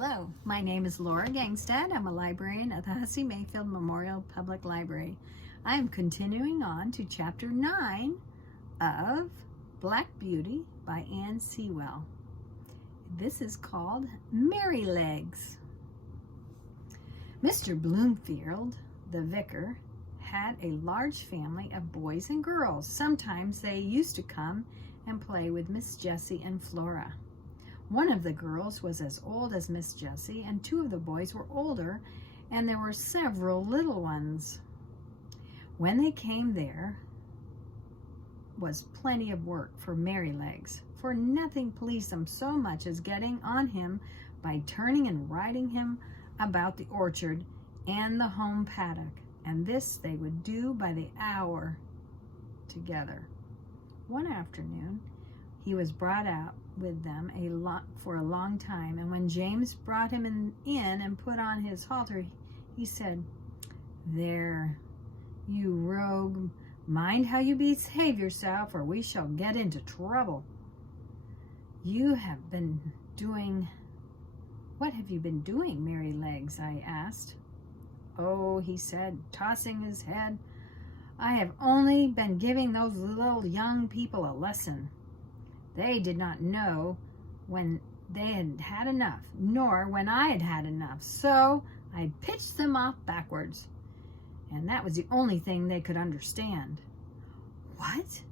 Hello, my name is Laura Gangstead. I'm a librarian at the Hussey-Mayfield Memorial Public Library. I'm continuing on to Chapter 9 of Black Beauty by Anne Sewell. This is called Merrylegs. Mr. Bloomfield, the vicar, had a large family of boys and girls. Sometimes they used to come and play with Miss Jessie and Flora. One of the girls was as old as Miss Jessie, and two of the boys were older, and there were several little ones. When they came, there was plenty of work for Merrylegs, for nothing pleased them so much as getting on him by turning and riding him about the orchard and the home paddock, and this they would do by the hour together. One afternoon, he was brought out with them for a long time, and when James brought him in and put on his halter, he said, "There, you rogue, mind how you behave yourself, or we shall get into trouble." "You have been doing..." "What have you been doing, Merrylegs?" I asked. "Oh," he said, tossing his head, "I have only been giving those little young people a lesson. They did not know when they had had enough, nor when I had had enough, so I pitched them off backwards, and that was the only thing they could understand." "What?"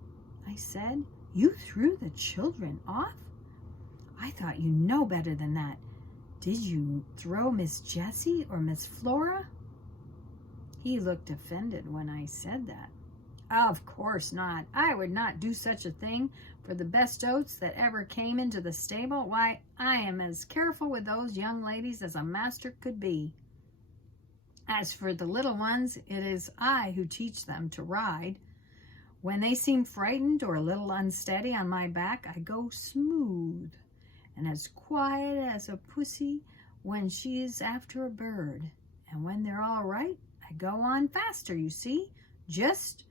I said. "You threw the children off? I thought you know better than that. Did you throw Miss Jessie or Miss Flora?" He looked offended when I said that. "Of course not. I would not do such a thing for the best oats that ever came into the stable. Why, I am as careful with those young ladies as a master could be. As for the little ones, it is I who teach them to ride. When they seem frightened or a little unsteady on my back, I go smooth and as quiet as a pussy when she is after a bird. And when they're all right, I go on faster, you see, just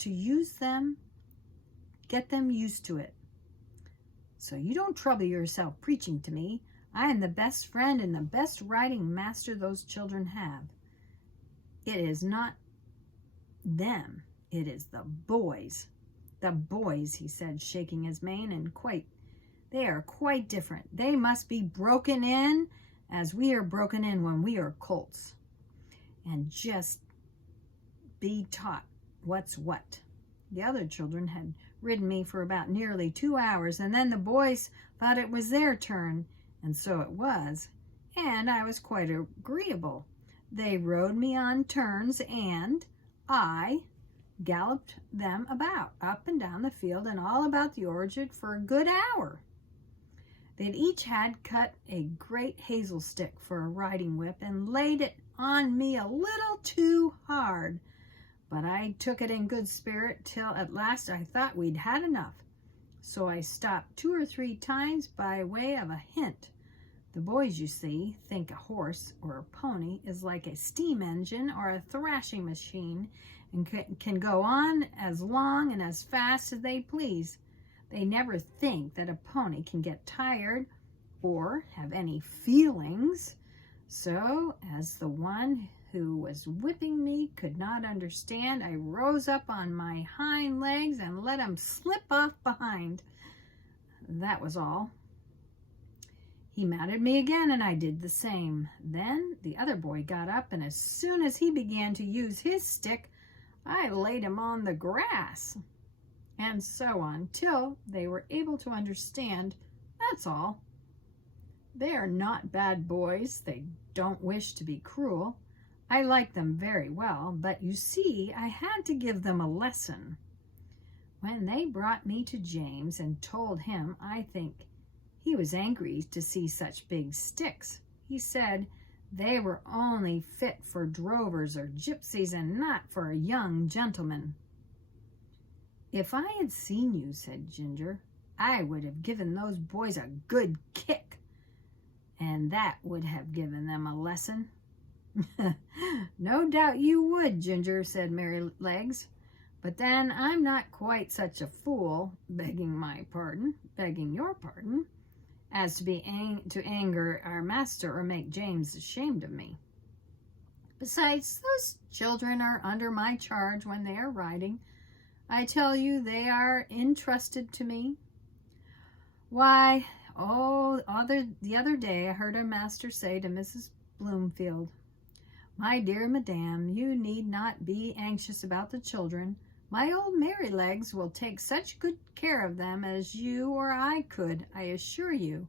to use them, get them used to it. So you don't trouble yourself preaching to me. I am the best friend and the best riding master those children have. It is not them, it is the boys." "The boys," he said, shaking his mane, "and they are quite different. They must be broken in as we are broken in when we are colts, and just be taught what's what." The other children had ridden me for about nearly 2 hours, and then the boys thought it was their turn, and so it was, and I was quite agreeable. They rode me on turns, and I galloped them about, up and down the field and all about the orchard for a good hour. They'd each had cut a great hazel stick for a riding whip and laid it on me a little too hard, but I took it in good spirit till at last I thought we'd had enough. So I stopped 2 or 3 times by way of a hint. The boys, you see, think a horse or a pony is like a steam engine or a thrashing machine and can go on as long and as fast as they please. They never think that a pony can get tired or have any feelings. So, as the one who was whipping me could not understand, I rose up on my hind legs and let him slip off behind. That was all. He mounted me again, and I did the same. Then the other boy got up, and as soon as he began to use his stick, I laid him on the grass, and so on, till they were able to understand. That's all. They are not bad boys. They don't wish to be cruel. I like them very well, but you see, I had to give them a lesson. When they brought me to James and told him, I think he was angry to see such big sticks. He said they were only fit for drovers or gypsies and not for a young gentleman. "If I had seen you," said Ginger, "I would have given those boys a good kick, and that would have given them a lesson." "No doubt you would, Ginger," said Merrylegs. But then I'm not quite such a fool, begging your pardon. as to anger our master or make James ashamed of me. Besides, those children are under my charge when they are riding. I tell you, they are entrusted to me. Why, the other day I heard our master say to Mrs. Bloomfield, "My dear madam, you need not be anxious about the children. My old Merrylegs will take such good care of them as you or I could, I assure you.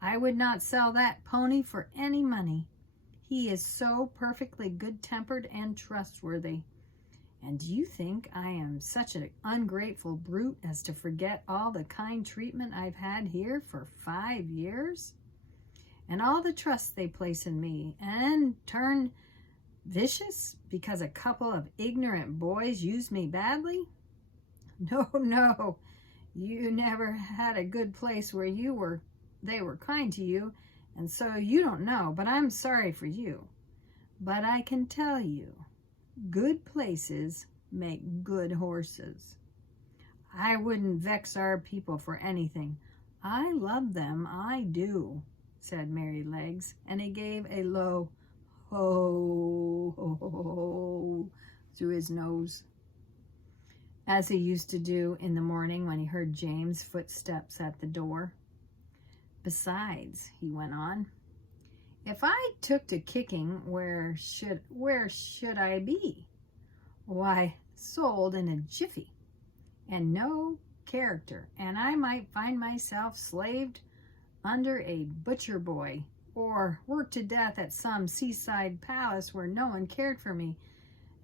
I would not sell that pony for any money. He is so perfectly good-tempered and trustworthy. And do you think I am such an ungrateful brute as to forget all the kind treatment I've had here for 5 years? And all the trust they place in me, and turn vicious because a couple of ignorant boys use me badly? No, no, you never had a good place where they were kind to you, and so you don't know, but I'm sorry for you. But I can tell you, good places make good horses. I wouldn't vex our people for anything. I love them, I do," said Merrylegs, and he gave a low ho, ho, ho, ho through his nose, as he used to do in the morning when he heard James' footsteps at the door. "Besides," he went on, "if I took to kicking, where should I be? Why, sold in a jiffy, and no character, and I might find myself slaved under a butcher boy, or worked to death at some seaside palace where no one cared for me,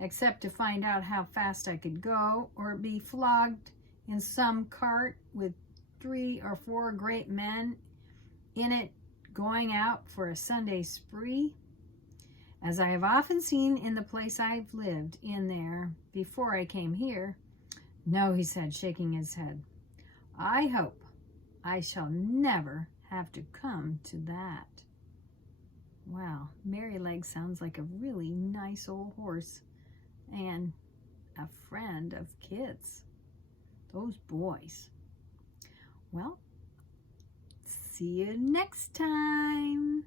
except to find out how fast I could go, or be flogged in some cart with 3 or 4 great men in it going out for a Sunday spree, as I have often seen in the place I've lived in there before I came here. No," he said, shaking his head, "I hope I shall never have to come to that." Wow, Merrylegs sounds like a really nice old horse and a friend of kids. Those boys. Well, see you next time.